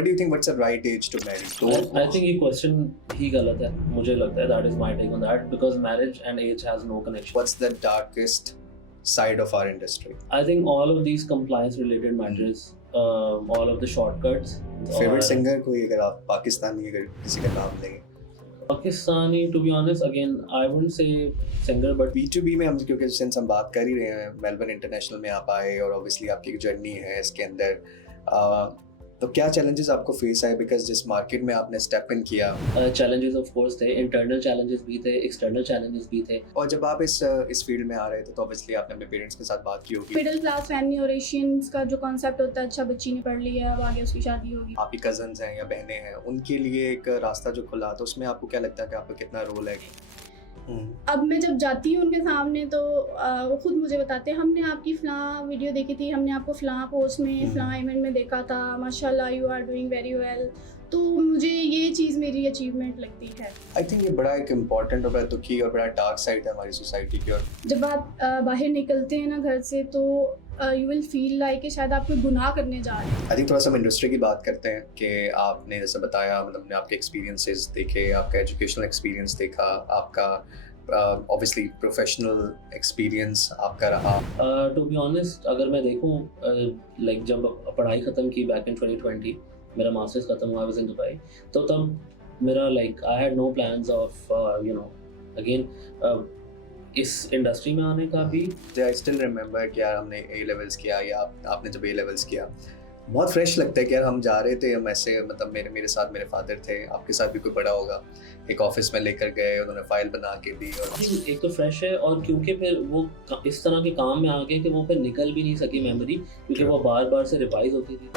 What do you think? What's the right age to marry? I think ये question ही गलत है, मुझे लगता है. That is my take on that, because marriage and age has no connection. What's the darkest side of our industry? I think all of these compliance related matters, all of the shortcuts. Favorite singer कोई अगर आप पाकिस्तानी अगर किसी का नाम लेंगे? Pakistani, to be honest, again, I wouldn't say singer, but B2B में हम क्योंकि सिंस हम बात कर ही रहे हैं, मेलबर्न इंटरनेशनल में आप आए और ऑब्वियसली आपकी एक जर्नी है इसके अंदर, तो क्या चैलेंजेस आपको फेस आए बिकॉज जिस मार्केट में आपने स्टेप इन किया? challenges of course थे, internal challenges भी थे, external challenges भी थे. और जब आप इस फील्ड में आ रहे थे तो ऑब्वियसली आपने अपने पेरेंट्स के साथ बात की होगी. मिडिल क्लास फैमिली और एशियंस का जो कॉन्सेप्ट होता है, अच्छा बच्ची ने पढ़ लिया अब आगे उसकी शादी होगी. आपकी कजन्स हैं या बहनें हैं, उनके लिए एक रास्ता जो खुला तो उसमें आपको क्या लगता है कि आपका कितना रोल है? अब मैं जब जाती हूँ उनके सामने तो वो खुद मुझे बताते हैं, हमने आपकी फ़लाँ वीडियो देखी थी, हमने आपको फ़लाँ पोस्ट में फ़लाँ इवेंट में देखा था, माशाल्लाह you are doing very well. तो मुझे ये चीज़ मेरी अचीवमेंट लगती है. आई थिंक ये बड़ा एक इम्पॉर्टेंट और बड़ा दुखी और बड़ा डार्क साइड है हमारी सोसाइटी की. और जब आप बाहर निकलते हैं ना घर से तो यू विल फील लाइक कि शायद आप कोई गुनाह करने जा रहे हैं. आई थिंक थोड़ा सा हम इंडस्ट्री की बात करते हैं कि आपने जैसे बताया, मतलब आपने आपके एक्सपीरियंसेस देखे, आपका एजुकेशनल एक्सपीरियंस देखा, आपका ऑब्वियसली प्रोफेशनल एक्सपीरियंस आपका रहा. टू बी ऑनेस्ट, अगर मैं देखूँ, लाइक जब पढ़ाई ख़त्म की बैक इन 2020, मेरा मास्टर्स ख़त्म हुआ, आई वाज इन दुबई, तो तब मेरा like I had no plans of you know again इस इंडस्ट्री में आने का भी. आई स्टिल रिमेंबर कि यार हमने ए लेवल्स किया या आपने जब ए लेवल्स किया, बहुत फ्रेश लगता है कि यार हम जा रहे थे, हम ऐसे मतलब मेरे साथ मेरे फादर थे, आपके साथ भी कोई बड़ा होगा, एक ऑफिस में लेकर गए, उन्होंने फाइल बना के दी. और एक तो फ्रेश है, और क्योंकि फिर वो इस तरह के काम में आ गए कि वो फिर निकल भी नहीं सकी मेमोरी, क्योंकि वो बार बार से रिवाइज होती थी.